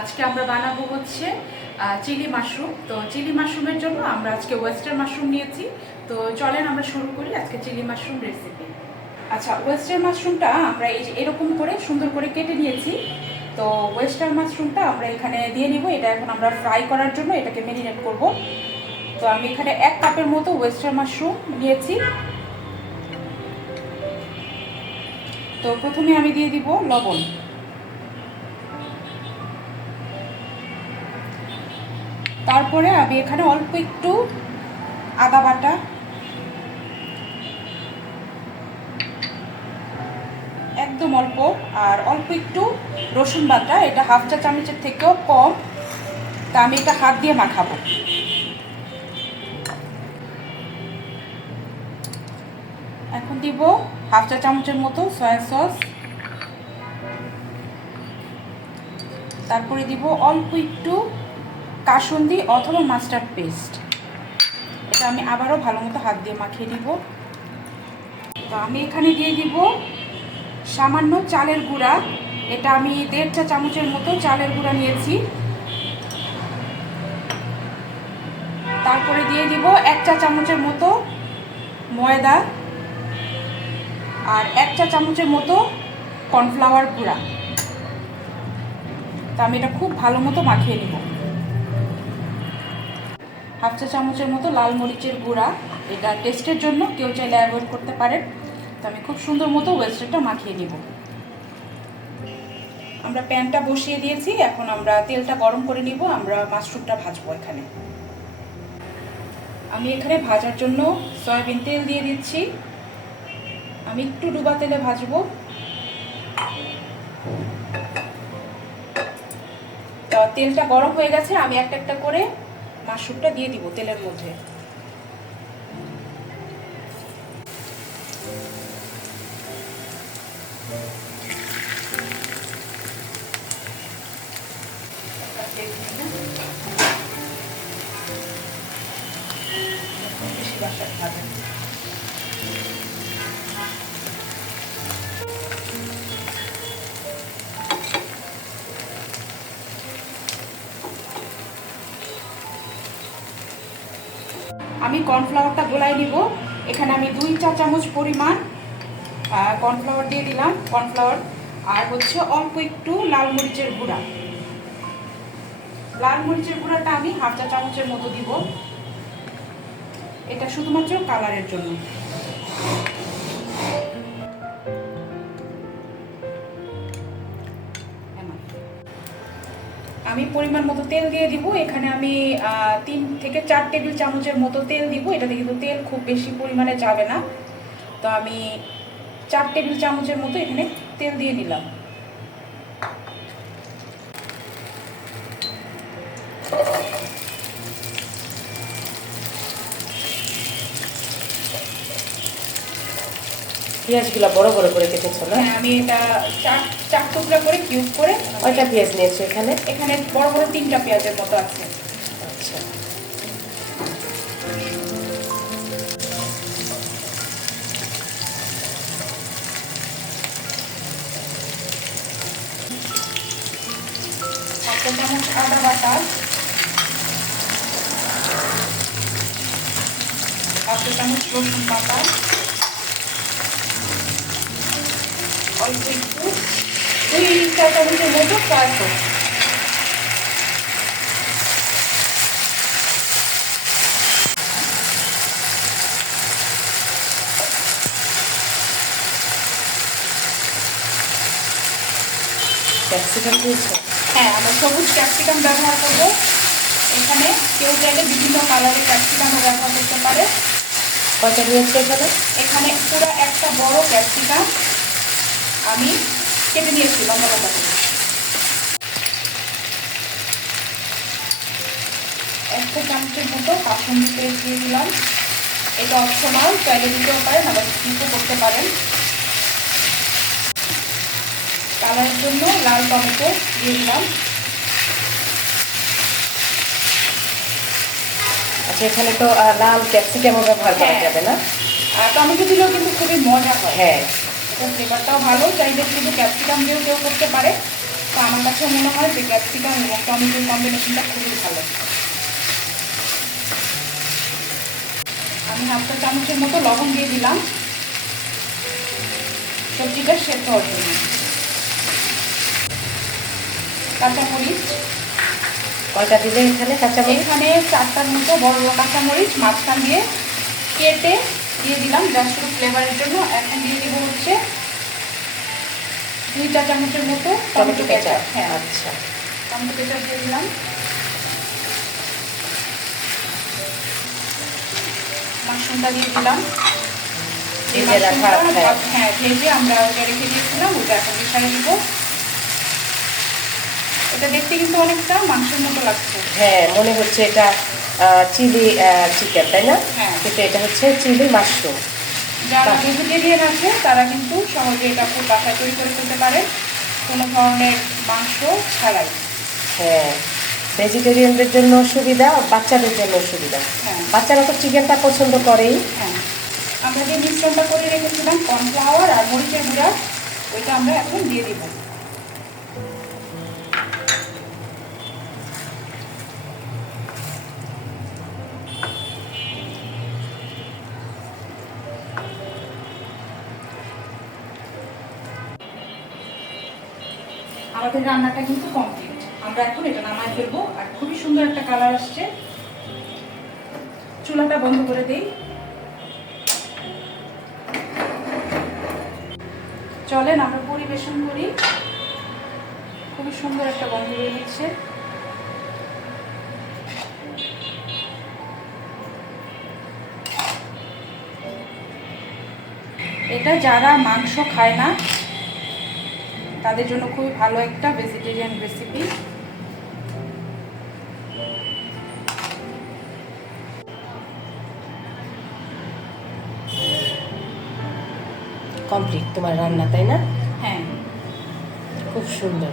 আজকে আমরা বানাবো হচ্ছে চিলি মাশরুম। তো চিলি মাশরুমের জন্য আমরা আজকে ওয়েস্টার্ন মাশরুম নিয়েছি। তো চলেন আমরা শুরু করি আজকে চিলি মাশরুম রেসিপি। আচ্ছা, ওয়েস্টার্ন মাশরুমটা আমরা এই যে এরকম করে সুন্দর করে কেটে নিয়েছি। তো ওয়েস্টার্ন মাশরুমটা আমরা এখানে দিয়ে নিব। এটা এখন আমরা ফ্রাই করার জন্য এটাকে ম্যারিনেট করব। তো আমি এখানে 1 কাপের মতো ওয়েস্টার্ন মাশরুম নিয়েছি। তো প্রথমে আমি দিয়ে দিব লবণ, তারপরে আমি এখানে অল্প একটু আদা বাটা, একদম অল্প, আর অল্প একটু রসুন বাটা, এটা হাফ চা চামচের থেকেও কম। তা আমি এটা হাত দিয়ে মাখাবো। এখন দিব হাফ চা চামচের মতো সয়া সস, তারপরে দিব অল্প একটু কাসুন্দি অথবা মাস্টার্ড পেস্ট। এটা আমি আবারও ভালো মতো হাত দিয়ে মাখিয়ে দিব। তো আমি এখানে দিয়ে দিব সামান্য চালের গুঁড়া। এটা আমি 1.5 চা চামচের মতো চালের গুঁড়া নিয়েছি। তারপরে দিয়ে দিব 1 চা চামচের মতো ময়দা আর 1 চা চামচের মতো কর্নফ্লাওয়ার গুঁড়া। তো আমি এটা খুব ভালো মতো মাখিয়ে নিব। হাফ চা চামচের মতো লাল মরিচের গুঁড়া, এটা টেস্টের জন্য, কেউ চাইলে অ্যাভয়েড করতে পারেন। তো আমি খুব সুন্দর মতো ওয়েস্টারটা মাখিয়ে নিব। আমরা প্যানটা বসিয়ে দিয়েছি, এখন আমরা তেলটা গরম করে নিব। আমরা মাশরুমটা ভাজবো। এখানে আমি এখানে ভাজার জন্য সয়াবিন তেল দিয়ে দিচ্ছি। আমি একটু ডুবা তেলে ভাজবো। তো তেলটা গরম হয়ে গেছে, আমি একটা একটা করে মাশরুমটা দিয়ে দিব তেলের মধ্যে। আমি কর্নফ্লাওয়ারটা গোলায় নিব। এখানে আমি 2 চা চামচ পরিমাণ কর্নফ্লাওয়ার দিয়ে দিলাম। কর্নফ্লাওয়ার আর হচ্ছে অল্প একটু লাল মরিচের গুঁড়া। লাল মরিচের গুঁড়াটা আমি হাফ চা চামচের মতো দিব। এটা শুধুমাত্র কালারের জন্য। আমি পরিমাণ মতো তেল দিয়ে দিব। এখানে আমি 3 থেকে 4 টেবিল চামচের মতো তেল দিব। এটাতে কিন্তু তেল খুব বেশি পরিমাণে যাবে না। তো আমি 4 টেবিল চামচের মতো এখানে তেল দিয়ে নিলাম। পেঁয়াজগুলো বড় বড় করে কেটেছো না? হ্যাঁ, আমি এটা চার টুকরা করে কিউব করে। কয়টা পেঁয়াজ নিয়েছো এখানে? এখানে বড় বড় 3টা পেঁয়াজের মতো আছে। আচ্ছা, হাফ চা চামচ আদা বাটা, হাফ চা চামচ রসুন বাটা, অল্প একটু 2 চা চামচের মতো সয়া সস। ক্যাপসিকাম দিয়েছো? হ্যাঁ, আমরা সবুজ ক্যাপসিকাম ব্যবহার করব। এখানে কেউ চাইলে বিভিন্ন কালারের ক্যাপসিকামও ব্যবহার করতে পারে। কয়টা নিয়েছো এখানে? এখানে পুরো একটা বড় ক্যাপসিকাম আমি কেটে নিয়েছি লম্বা লম্বা করে। 1 চা চামচের মতো কাসুন্দি পেস্ট দিয়ে দিলাম। এটা অপশনাল, চাইলে দিতেও পারেন, আবার স্কিপও করতে পারেন। কালারের জন্য লাল টমেটো দিয়ে দিলাম। আচ্ছা, এখানে তো লাল ক্যাপসিকামও ব্যবহার করা যাবে না? টমেটো দিলেও কিন্তু খুবই মজা হয়। হ্যাঁ, এটা ফ্লেভারটাও ভালো, চাইলে কিন্তু ক্যাপসিকাম দিয়েও কেউ করতে পারে। তো আমার কাছে মনে হয় যে ক্যাপসিকাম এবং টমেটোর কম্বিনেশনটা খুবই ভালো। আমি হাফ চা চামচের মতো লবণ দিয়ে দিলাম সবজিটা সেদ্ধ হওয়ার জন্য। কাঁচামরিচ কয়টা দিলে এখানে কাঁচামরিচ? এখানে 4টার মতো বড় বড় কাঁচামরিচ মাঝখান দিয়ে কেটে দিয়ে দিলাম জাস্ট একটু ফ্লেভারের জন্য। এখন দিয়ে দিব হচ্ছে 2 চা চামচের মতো টমেটো কেচাপ। হ্যাঁ, আচ্ছা, টমেটো কেচাপ দিয়ে দিলাম। মাশরুমটা দিয়ে দিলাম। এই ভেজে রাখা, মাশরুমটা হ্যাঁ ভেজে আমরা ওটা রেখে দিয়েছিলাম, ওটা এখন মিশিয়ে দিব। এটা দেখতে কিন্তু অনেকটা মাংসের মতো লাগছে। হ্যাঁ, মনে হচ্ছে এটা চিলি চিকেন, তাই না? হ্যাঁ, কিন্তু এটা হচ্ছে চিলি মাশরুম। যারা ভেজিটেরিয়ান আছে তারা কিন্তু সহজে এটা খুব বাসায় তৈরি করে ফেলতে পারে, কোনো ধরনের মাংস ছাড়াই। হ্যাঁ, ভেজিটেরিয়ানদের জন্য সুবিধা, বাচ্চাদের জন্য সুবিধা। হ্যাঁ বাচ্চারা তো চিকেনটা পছন্দ করেই। হ্যাঁ, আমরা যে মিশ্রণটা করে রেখেছিলাম কর্নফ্লাওয়ার আর মরিচের গুঁড়া, ওইটা আমরা এখন দিয়ে দিব। আমাদের রান্নাটা কিন্তু কমপ্লিট, আমরা এখন এটা নামায় ফেলবো। আর খুবই সুন্দর একটা কালার আসছে। চুলাটা বন্ধ করে দেই। চলেন আমরা পরিবেশন করি। খুবই সুন্দর একটা গন্ধ বের হচ্ছে। এটা যারা মাংস খায় না তাদের জন্য খুবই ভালো একটা ভেজিটেরিয়ান রেসিপি। কমপ্লিট তোমার রান্না, তাই না? হ্যাঁ, খুব সুন্দর।